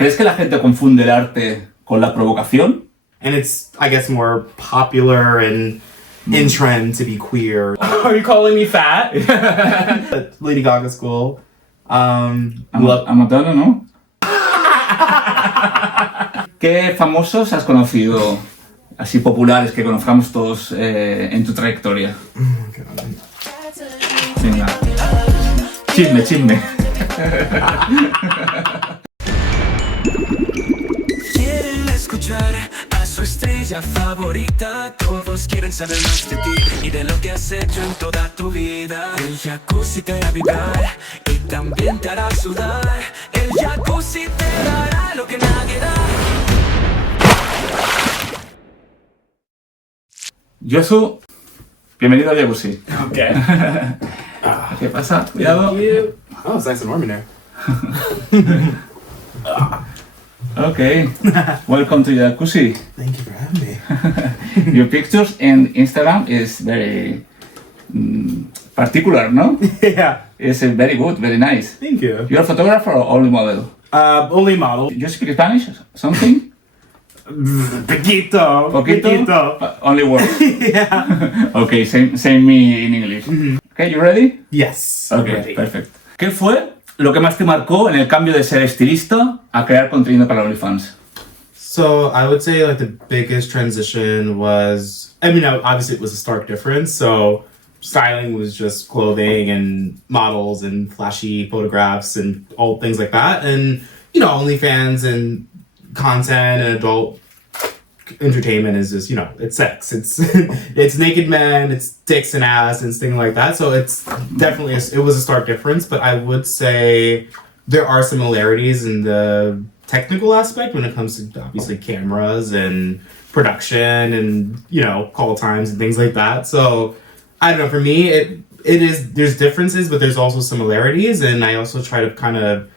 ¿Crees que la gente confunde el arte con la provocación? And it's, I guess, more popular and in trend to be queer. Are you calling me fat? At Lady Gaga school. A Madonna, ¿no? ¿Qué famosos has conocido, así populares, que conozcamos todos en tu trayectoria? Venga. Chisme. Quieren escuchar a su estrella favorita. Todos quieren saber más de ti y de lo que has hecho en toda tu vida. El jacuzzi te hará vibrar y también te hará sudar. El jacuzzi te dará lo que nadie da. JONZU, bienvenido al jacuzzi. Okay. ¿Qué pasa? Cuidado. Thank you. Oh, it's nice and warm in there. Okay. Welcome to jacuzzi. Thank you for having me. Your pictures and Instagram is very particular, no? Yeah. It's very good, very nice. Thank you. You're a photographer or only model? Only model. You speak Spanish? Something? Poquito. Only words. Yeah. Okay, same me in English. Mm-hmm. Okay, you ready? Yes. Okay, Ready. perfect. ¿Qué fue lo que más te marcó en el cambio de ser estilista a crear contenido para OnlyFans? So I would say like the biggest transition was, I mean, obviously it was a stark difference. So styling was just clothing and models and flashy photographs and all things like that. And, you know, OnlyFans and content and adult entertainment is just, you know, it's sex. It's it's naked men, it's dicks and ass and things like that. So it's definitely, it was a stark difference. But I would say there are similarities in the technical aspect when it comes to obviously cameras and production and, you know, call times and things like that. So I don't know, for me it is, there's differences, but there's also similarities, and I also try to kind of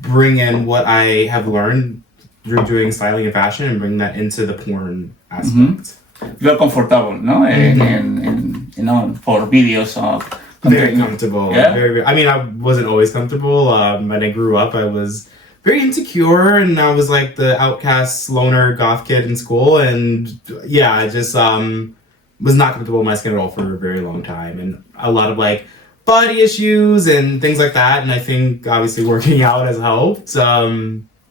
bring in what I have learned through doing styling and fashion and bring that into the porn aspect. You're comfortable, no? In you know, for videos of Very comfortable. Yeah? Very, I mean, I wasn't always comfortable. When I grew up, I was very insecure, and I was like the outcast loner goth kid in school, and yeah, I just was not comfortable in my skin at all for a very long time, and a lot of like body issues and things like that. And I think obviously working out has helped.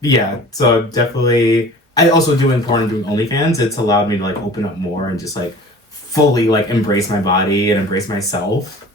Yeah, so definitely. I also doing porn and doing OnlyFans. It's allowed me to like open up more and just like fully like embrace my body and embrace myself.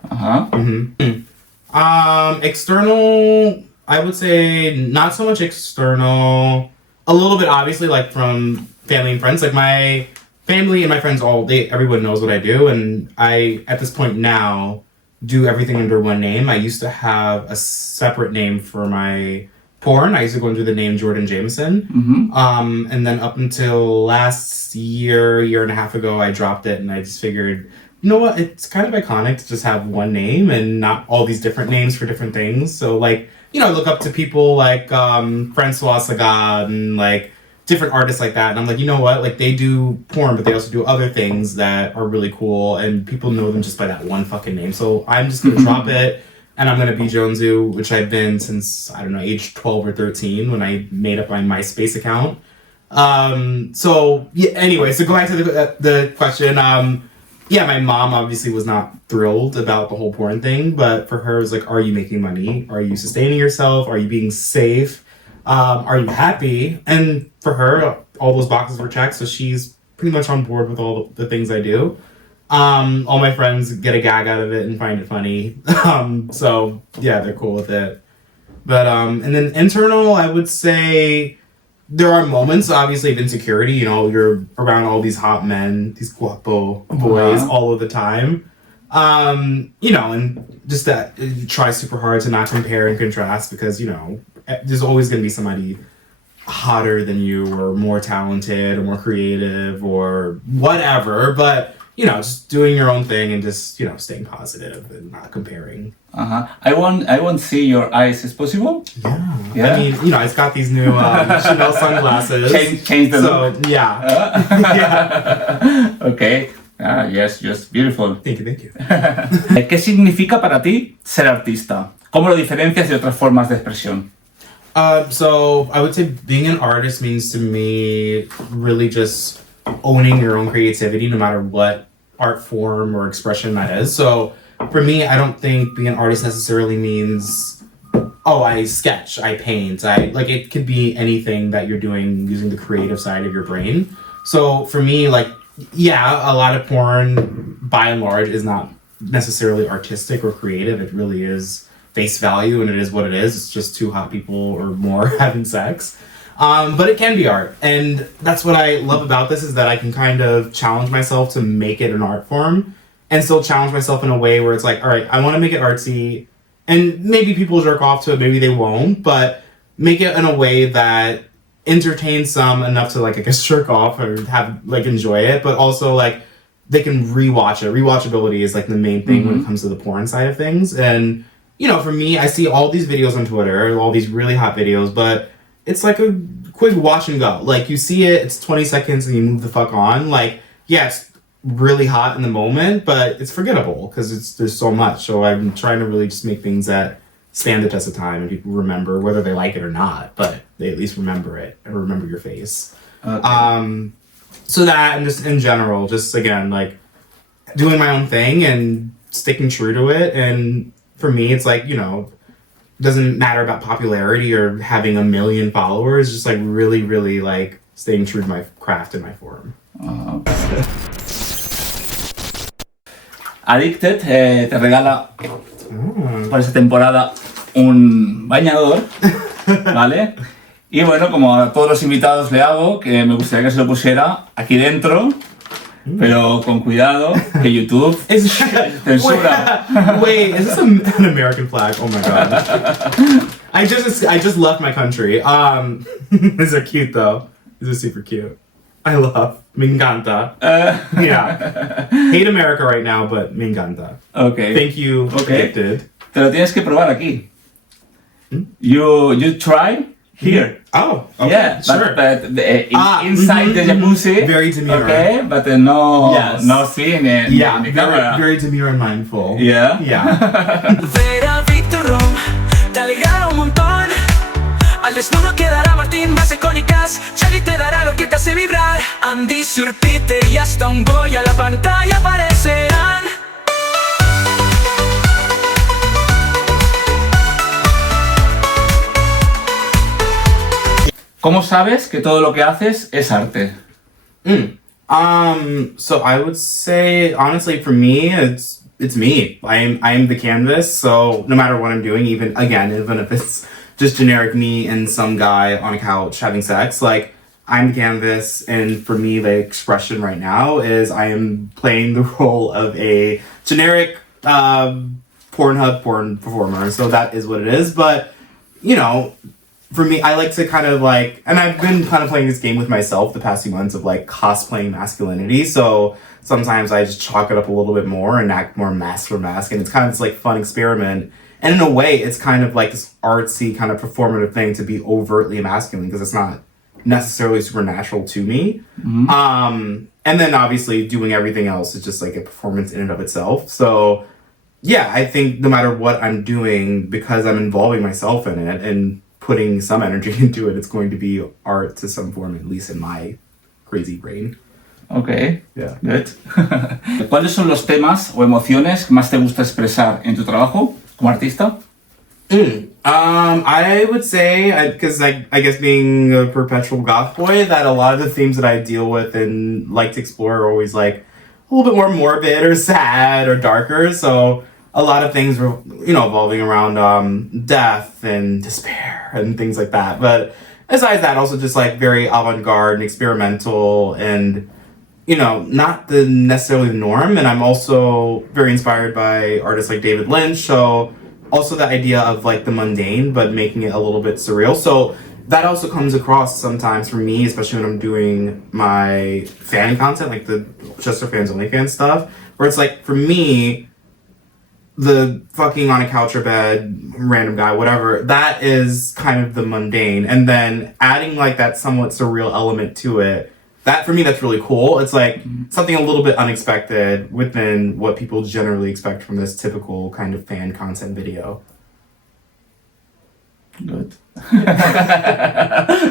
External, I would say not so much external. A little bit, obviously, like from family and friends. Like my family and my friends, everyone knows what I do, and I at this point now do everything under one name. I used to have a separate name for my porn. I used to go under the name Jordan Jameson. And then up until last year and a half ago, I dropped it, and I just figured, you know what, it's kind of iconic to just have one name and not all these different names for different things. So like, you know, I look up to people like Francois Sagat and like different artists like that, and I'm like, you know what, like they do porn, but they also do other things that are really cool, and people know them just by that one fucking name. So I'm just gonna drop it. And I'm going to be JONZU, which I've been since, I don't know, age 12 or 13 when I made up my MySpace account. So, yeah, anyway, so going back to the question, yeah, my mom obviously was not thrilled about the whole porn thing, but for her, it was like, are you making money? Are you sustaining yourself? Are you being safe? Are you happy? And for her, all those boxes were checked, so she's pretty much on board with all the things I do. All my friends get a gag out of it and find it funny. So yeah, they're cool with it. But and then internal, I would say there are moments obviously of insecurity. You know, you're around all these hot men, these guapo boys all of the time. You know, and just that you try super hard to not compare and contrast, because, you know, there's always going to be somebody hotter than you or more talented or more creative or whatever. But you know, just doing your own thing and just, you know, staying positive and not comparing. I won't see your eyes. Is possible? Yeah. I mean, you know, it's got these new Chanel sunglasses. Change the look. So, yeah. Yeah. Okay. Yes, just beautiful. Thank you. ¿Qué significa para ti ser artista? ¿Cómo lo diferencias de otras formas de expresión? So I would say being an artist means to me really just owning your own creativity, no matter what art form or expression that is. So for me, I don't think being an artist necessarily means, oh, I sketch, I paint, like it could be anything that you're doing using the creative side of your brain. So for me, like, yeah, a lot of porn, by and large, is not necessarily artistic or creative. It really is face value, and it is what it is. It's just two hot people or more having sex. But it can be art. And that's what I love about this, is that I can kind of challenge myself to make it an art form and still challenge myself in a way where it's like, all right, I want to make it artsy, and maybe people jerk off to it, maybe they won't, but make it in a way that entertains some enough to, like, I guess, jerk off or have, like, enjoy it, but also, like, they can rewatch it. Rewatchability is, like, the main thing when it comes to the porn side of things. And, you know, for me, I see all these videos on Twitter, all these really hot videos, but it's like a quick watch and go. Like, you see it, it's 20 seconds, and you move the fuck on. Like, yeah, it's really hot in the moment, but it's forgettable because there's so much. So I'm trying to really just make things that stand the test of time and people remember, whether they like it or not, but they at least remember it and remember your face. Okay. So that, and just in general, just again, like, doing my own thing and sticking true to it. And for me, it's like, you know, doesn't matter about popularity or having 1 million followers, just like really, really like staying true to my craft and my form. Addicted te regala para esta temporada un bañador, ¿vale? Y bueno, como a todos los invitados le hago, que me gustaría que se lo pusiera aquí dentro, pero con cuidado, que YouTube censura. Wait, is this an American flag? Oh my god. I just left my country. These are cute though. These are super cute. I love. Me encanta. Yeah. Hate America right now, but me encanta. Okay. Thank you, okay. Addicted. Te lo tienes que probar aquí. You try here. Oh, okay. Yeah, sure. But inside the jacuzzi. Very demure. Okay, but no seeing it. Yeah, in the camera. Very demure and mindful. Yeah. Yeah. Ver a Víctor Rom, te alegrará un montón. Al desnudo quedará Martín, base icónicas. Charlie te dará lo que te hace vibrar. Andy Surpite y hasta un boy a la pantalla aparecerán. ¿Cómo sabes que todo lo que haces es arte? So I would say, honestly, for me, it's me. I'm the canvas. So no matter what I'm doing, even if it's just generic me and some guy on a couch having sex, like, I'm the canvas. And for me, the expression right now is I am playing the role of a generic Pornhub porn performer. So that is what it is. But, you know, for me, I like to kind of like, and I've been kind of playing this game with myself the past few months of like cosplaying masculinity. So sometimes I just chalk it up a little bit more and act more mask for mask. And it's kind of this like fun experiment. And in a way, it's kind of like this artsy kind of performative thing to be overtly masculine because it's not necessarily supernatural to me. And then obviously doing everything else is just like a performance in and of itself. So yeah, I think no matter what I'm doing, because I'm involving myself in it and putting some energy into it, it's going to be art to some form, at least in my crazy brain. Okay, yeah. Good. ¿Cuáles son los temas o emociones que más te gusta expresar en tu trabajo como artista? I would say, because I guess being a perpetual goth boy, that a lot of the themes that I deal with and like to explore are always like a little bit more morbid or sad or darker. So a lot of things were, evolving around death and despair and things like that. But besides that, also just like very avant-garde and experimental and, not the necessarily the norm. And I'm also very inspired by artists like David Lynch. So also the idea of like the mundane, but making it a little bit surreal. So that also comes across sometimes for me, especially when I'm doing my fan content, like the Just for Fans Only fan stuff, where it's like, for me, the fucking on a couch or bed, random guy, whatever, that is kind of the mundane. And then adding like that somewhat surreal element to it, that for me, that's really cool. It's like something a little bit unexpected within what people generally expect from this typical kind of fan content video. Good.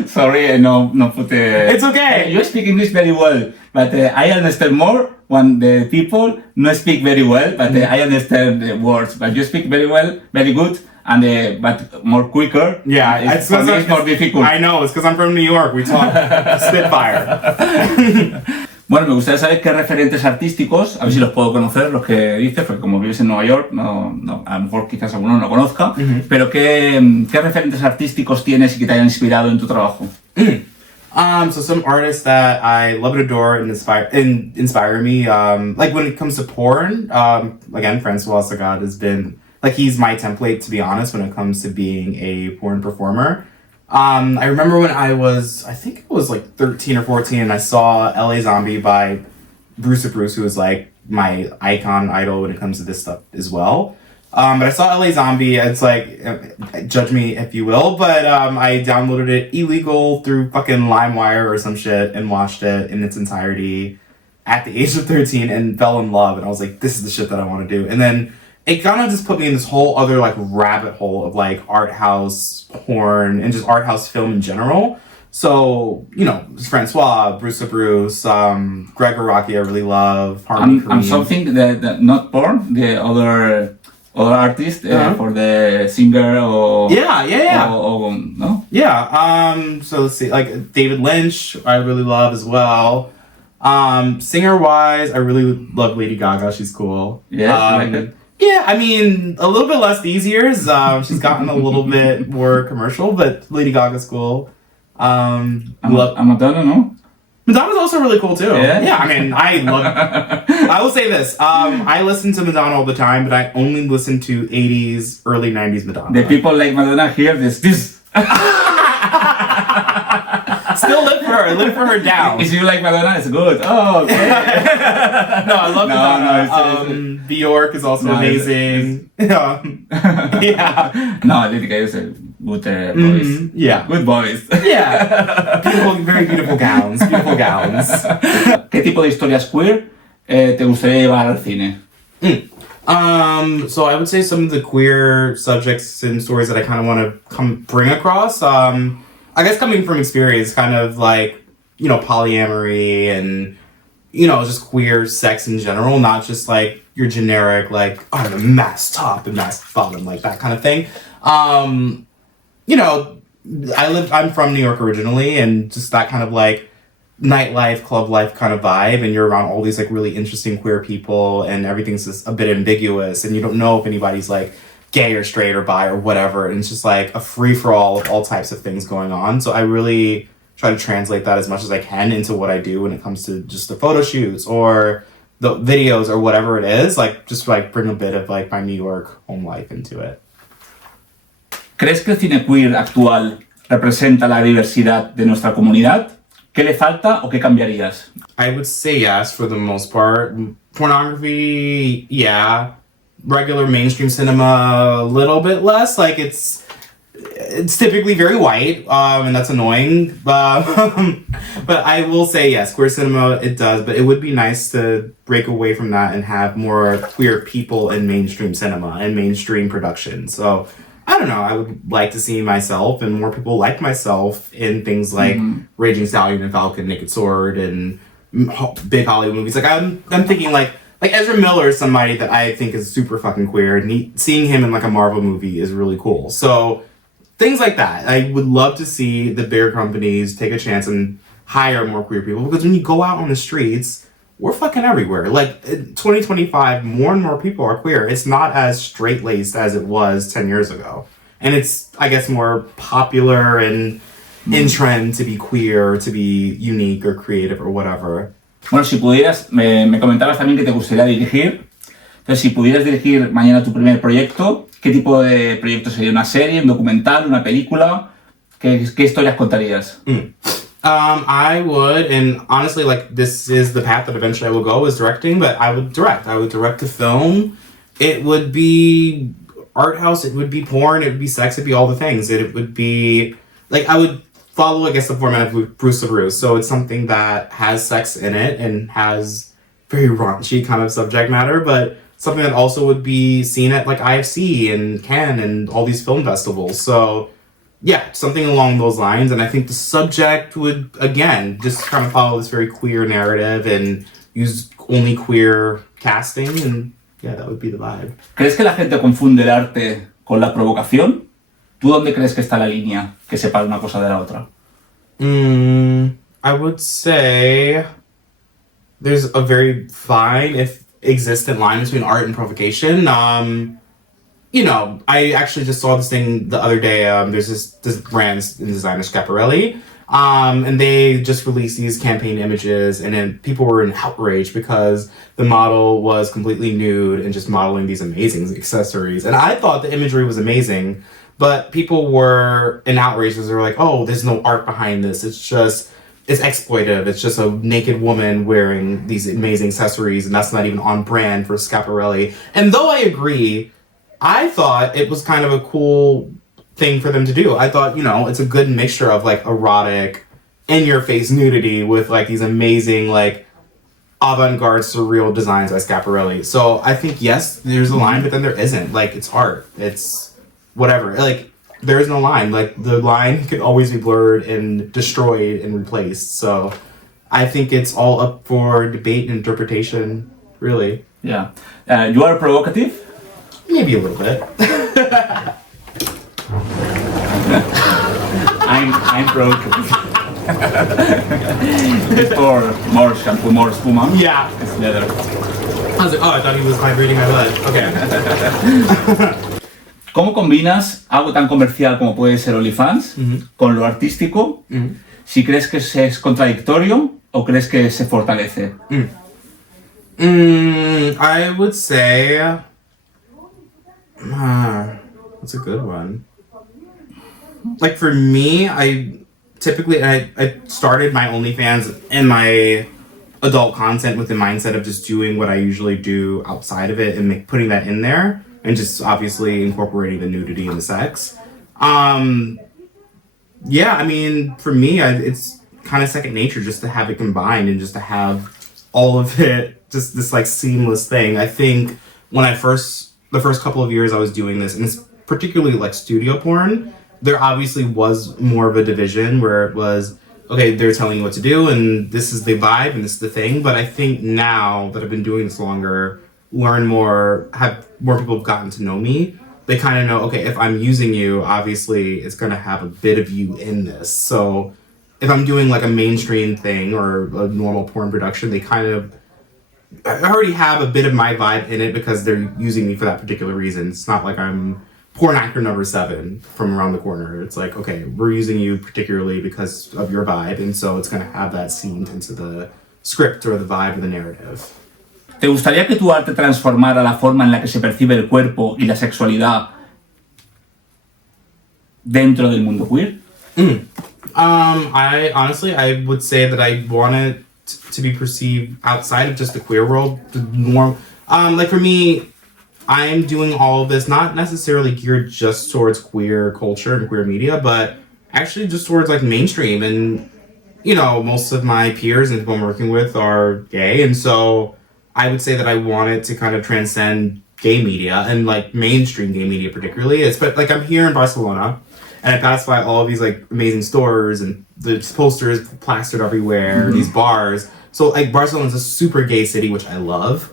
Sorry, no put It's okay. You speak English very well, but I understand more when the people no speak very well, but I understand the words. But you speak very well, very good, and but more quicker. Yeah, it's more difficult. I know, it's because I'm from New York. We talk Spitfire. Bueno, me gustaría saber qué referentes artísticos, a ver si los puedo conocer, los que dices, porque como vives en Nueva York, a lo mejor quizás alguno no conozca, pero ¿qué referentes artísticos tienes y que te hayan inspirado en tu trabajo? So some artists that I love and adore and inspire me, like when it comes to porn, again, Francois Sagat has been, like, he's my template, to be honest, when it comes to being a porn performer. I remember when I think it was like 13 or 14, and I saw LA Zombie by Bruce, who is like my idol when it comes to this stuff as well. But I saw LA Zombie, it's like, judge me if you will, but I downloaded it illegal through fucking LimeWire or some shit and watched it in its entirety at the age of 13 and fell in love, and I was like, this is the shit that I want to do. And then it kind of just put me in this whole other like rabbit hole of like art house porn and just art house film in general. So, you know, Francois, Bruce, Gregor Rocky I really love. I'm something that not porn, the other artist for the singer or no? Yeah. So let's see, like David Lynch I really love as well. Singer wise, I really love Lady Gaga. She's cool. Yeah, like it. Yeah, I mean, a little bit less these years. She's gotten a little bit more commercial, but Lady Gaga's cool. Madonna, no? Madonna's also really cool too. Yeah, I mean, I will say this. I listen to Madonna all the time, but I only listen to 80s, early 90s Madonna. The people like Madonna hear this. Still live for her down. If you like Madonna, it's good. Oh, okay. No, I love Madonna. Bjork is also amazing. Yeah. No, Lady Gaga is a good voice. Yeah. Good voice. Yeah. Very beautiful gowns. ¿Qué tipo de historias queer te gustaría llevar al cine? So I would say some of the queer subjects and stories that I kind of want to bring across. I guess coming from experience, kind of like, you know, polyamory and, you know, just queer sex in general, not just like your generic, like, oh, the mass top and mass bottom, like that kind of thing. You know, I'm from New York originally, and just that kind of like nightlife, club life kind of vibe, and you're around all these like really interesting queer people, and everything's just a bit ambiguous, and you don't know if anybody's like gay or straight or bi or whatever, and it's just like a free-for-all of all types of things going on. So I really try to translate that as much as I can into what I do when it comes to just the photo shoots or the videos or whatever it is, like just like bring a bit of like my New York home life into it. ¿Crees que el cine queer actual representa la diversidad de nuestra comunidad? ¿Qué le falta o qué cambiarías? I would say yes for the most part. Pornography, yeah. Regular mainstream cinema, a little bit less. Like it's typically very white, and that's annoying. But I will say yes, queer cinema, it does. But it would be nice to break away from that and have more queer people in mainstream cinema and mainstream production. So I don't know. I would like to see myself and more people like myself in things like Raging Stallion and Falcon, Naked Sword, and big Hollywood movies. Like I'm thinking like Ezra Miller is somebody that I think is super fucking queer, and seeing him in like a Marvel movie is really cool. So things like that. I would love to see the bigger companies take a chance and hire more queer people, because when you go out on the streets, we're fucking everywhere. Like in 2025, more and more people are queer. It's not as straight-laced as it was 10 years ago. And it's, I guess, more popular and in trend to be queer, to be unique or creative or whatever. Bueno, si pudieras, me comentabas también que te gustaría dirigir. Entonces, si pudieras dirigir mañana tu primer proyecto, ¿qué tipo de proyecto sería? ¿Una serie, un documental, una película? ¿Qué historias contarías? I would, and honestly, like, this is the path that eventually I will go, is directing, but I would direct a film. It would be art house, it would be porn, it would be sex, it'd be all the things. It would be, like, I would follow, I guess, the format of Bruce LaBruce. So it's something that has sex in it and has very raunchy kind of subject matter, but something that also would be seen at like IFC and Cannes and all these film festivals. So yeah, something along those lines. And I think the subject would, again, just kind of follow this very queer narrative and use only queer casting. And yeah, that would be the vibe. ¿Crees que la gente confunde el arte con la provocación? ¿Tú dónde crees que está la línea que separa una cosa de la otra? I would say there's a very fine, if existent, line between art and provocation. You know, I actually just saw this thing the other day. There's this brand and designer, Schiaparelli, and they just released these campaign images, and then people were in outrage because the model was completely nude and just modeling these amazing accessories. And I thought the imagery was amazing, but people were in outrage because they were like, oh, there's no art behind this. It's exploitive. It's just a naked woman wearing these amazing accessories, and that's not even on brand for Schiaparelli. And though I agree, I thought it was kind of a cool thing for them to do. I thought, you know, it's a good mixture of like erotic, in-your-face nudity with like these amazing like avant-garde surreal designs by Schiaparelli. So I think, yes, there's a line, but then there isn't. Like, it's art. It's whatever. Like, there is no line. Like, the line could always be blurred and destroyed and replaced. So I think it's all up for debate and interpretation, really. Yeah. You are provocative? Maybe a little bit. I'm provocative. It's for more shampoo, more espuma. Yeah. It's leather. I was like, oh, I thought he was vibrating my butt. Okay. ¿Cómo combinas algo tan comercial como puede ser OnlyFans con lo artístico? Si crees que es contradictorio o crees que se fortalece. I would say... that's a good one. Like, for me, I started my OnlyFans and my adult content with the mindset of just doing what I usually do outside of it and putting that in there and just obviously incorporating the nudity and the sex. Yeah, I mean, for me, it's kind of second nature just to have it combined and just to have all of it, just this like seamless thing. I think when the first couple of years I was doing this, and it's particularly like studio porn, there obviously was more of a division where it was, okay, they're telling you what to do and this is the vibe and this is the thing. But I think now that I've been doing this longer, learn more, have more people have gotten to know me, they kind of know, okay, if I'm using you, obviously it's going to have a bit of you in this. So if I'm doing like a mainstream thing or a normal porn production, they kind of I already have a bit of my vibe in it because they're using me for that particular reason. It's not like I'm porn actor number 7 from around the corner. It's like, okay, we're using you particularly because of your vibe, and so it's going to have that seamed into the script or the vibe of the narrative. ¿Te gustaría que tu arte transformara la forma en la que se percibe el cuerpo y la sexualidad dentro del mundo queer? I would say that I want it to be perceived outside of just the queer world, the norm. Like for me, I'm doing all of this not necessarily geared just towards queer culture and queer media, but actually just towards like mainstream. And you know, most of my peers and people I'm working with are gay, and so I would say that I want it to kind of transcend gay media and like mainstream gay media particularly. But like I'm here in Barcelona, and I pass by all of these like amazing stores and the posters plastered everywhere, these bars. So like Barcelona's a super gay city, which I love.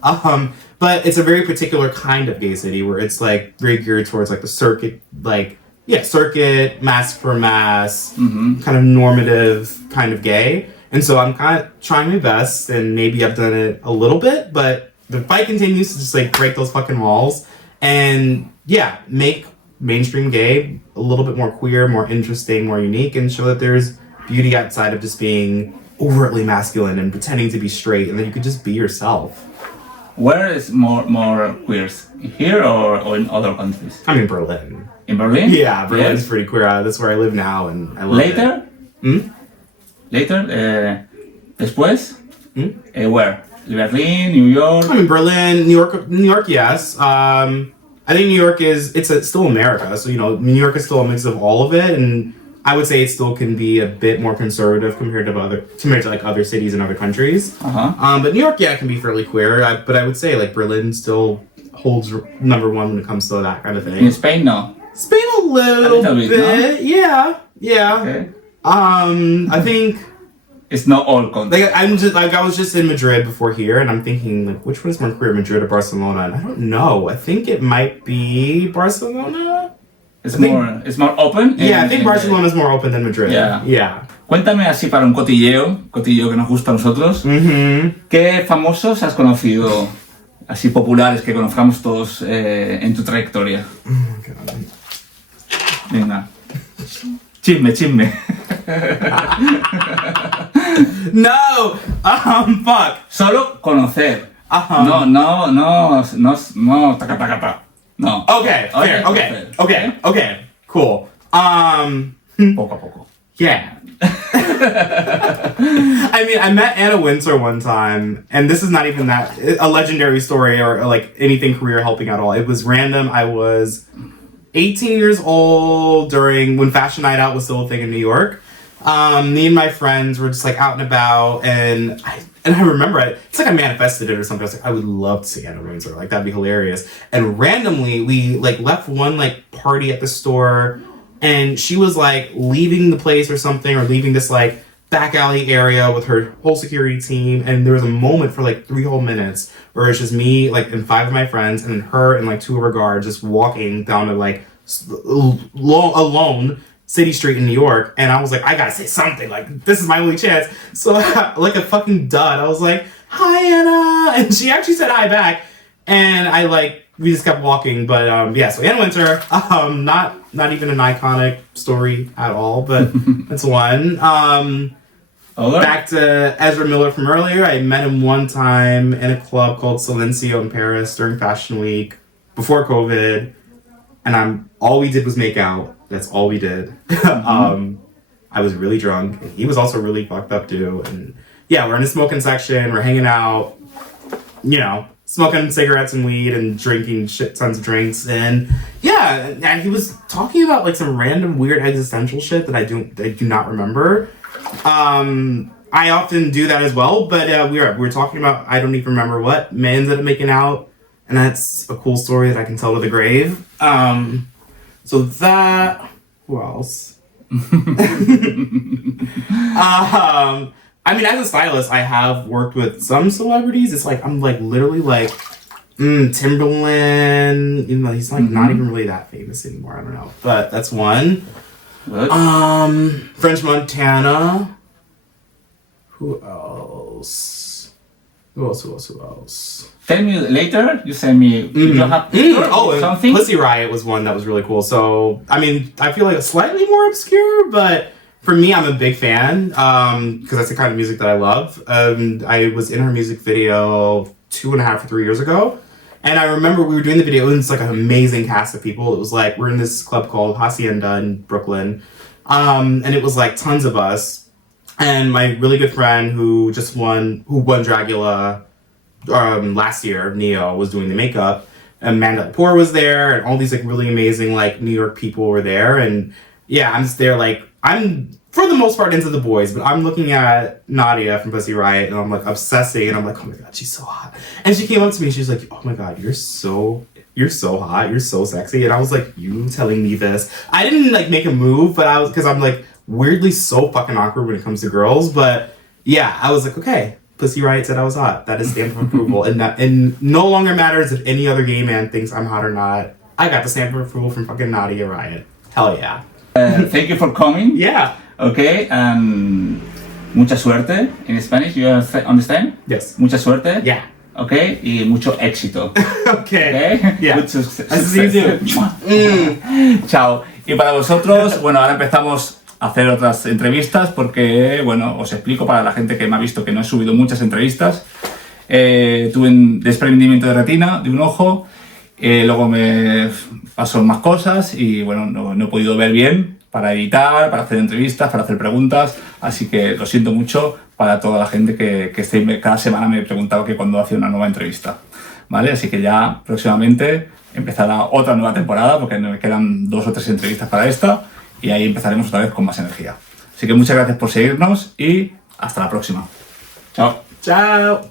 But it's a very particular kind of gay city where it's like very geared towards like the circuit, circuit, mass for mass, kind of normative kind of gay. And so I'm kind of trying my best, and maybe I've done it a little bit, but the fight continues to just like break those fucking walls and make mainstream gay a little bit more queer, more interesting, more unique, and show that there's beauty outside of just being overtly masculine and pretending to be straight, and that you could just be yourself. Where is more queers? Here or in other countries? I'm in Berlin. In Berlin? Yeah, Berlin's pretty queer. That's where I live now, and I love Later? it. Later? Después? Where? Berlin, New York? I'm in Berlin, New York, yes. I think New York it's still America, so you know, New York is still a mix of all of it, and I would say it still can be a bit more conservative compared to like other cities and other countries. But New York, can be fairly queer. But I would say like Berlin still holds number 1 when it comes to that kind of thing. In Spain, no. It's been a little bit, no? yeah. Okay. I think It's not all content. I was just in Madrid before here, and I'm thinking like, which one is more queer, Madrid or Barcelona? And I don't know. I think it might be Barcelona. It's more open. Yeah, I think Barcelona is more open than Madrid. Yeah. Cuéntame así para un cotilleo que nos gusta a nosotros. ¿Qué famosos has conocido, así populares, que conozcamos todos en tu trayectoria? Venga. Chisme. No! Fuck! Solo conocer. Uh-huh. No, taca. No. Okay, fair. Okay. Cool. Poco a poco. Yeah. I mean, I met Anna Wintour one time, and this is not even that a legendary story or like anything career helping at all. It was random. I was 18 years old when Fashion Night Out was still a thing in New York. Me and my friends were just like out and about, and I remember it's like I manifested it or something. I was like, I would love to see Anna Wintour, like that'd be hilarious. And randomly, we like left one like party at the store, and she was like leaving the place or something, or leaving this like back alley area with her whole security team. And there was a moment for like 3 whole minutes where it's just me like and 5 of my friends, and then her and like 2 of her guards just walking down to like alone City Street in New York. And I was like, I gotta say something, like this is my only chance. So like a fucking dud, I was like, hi Anna, and she actually said hi back, and we just kept walking. But so Anna Wintour, not even an iconic story at all, but that's one. Back to Ezra Miller from earlier, I met him one time in a club called Silencio in Paris during Fashion Week before COVID, and all we did was make out. That's all we did. I was really drunk, and he was also really fucked up too. And yeah, we're in the smoking section, we're hanging out, smoking cigarettes and weed and drinking shit tons of drinks. And yeah, and he was talking about like some random weird existential shit that I do not remember. I often do that as well, but we were talking about, I don't even remember what, men ended up making out, and that's a cool story that I can tell to the grave. So that, who else? I mean, as a stylist, I have worked with some celebrities. It's like, I'm like literally like, Timberland, even though he's like not even really that famous anymore, I don't know. But that's one. What? French Montana. Who else? Tell me later, you send me, you have something? Pussy Riot was one that was really cool. So, I mean, I feel like it's slightly more obscure, but for me, I'm a big fan, because that's the kind of music that I love. I was in her music video 2.5 or 3 years ago, and I remember we were doing the video, and it's like an amazing cast of people. It was like, we're in this club called Hacienda in Brooklyn, and it was like tons of us. And my really good friend who won Dragula last year, Neo, was doing the makeup. Amanda Lepore was there, and all these like really amazing like New York people were there. And yeah, I'm just there like, I'm for the most part into the boys, but I'm looking at Nadia from Pussy Riot, and I'm like obsessing, and I'm like, oh my god, she's so hot. And she came up to me, and she was like, oh my god, you're so hot, you're so sexy. And I was like, you telling me this? I didn't like make a move, but because I'm like weirdly so fucking awkward when it comes to girls. But yeah, I was like, okay, Pussy Riot said I was hot. That is stamp of approval. And no longer matters if any other gay man thinks I'm hot or not. I got the stamp of approval from fucking Nadia Riot. Hell yeah. Thank you for coming. Yeah. Okay, and mucha suerte in Spanish, you understand? Yes. Mucha suerte. Yeah. Okay, y mucho éxito. Okay. Yeah. Good success. Chao. Y para vosotros, bueno, ahora empezamos a hacer otras entrevistas porque, bueno, os explico para la gente que me ha visto que no he subido muchas entrevistas. Tuve un desprendimiento de retina de un ojo, luego me pasó más cosas y, bueno, no he podido ver bien para editar, para hacer entrevistas, para hacer preguntas, así que lo siento mucho para toda la gente que cada semana me preguntaba que cuándo hacía una nueva entrevista, ¿vale? Así que ya próximamente empezará otra nueva temporada porque me quedan 2 o 3 entrevistas para esta y ahí empezaremos otra vez con más energía. Así que muchas gracias por seguirnos y hasta la próxima. Chao. Chao.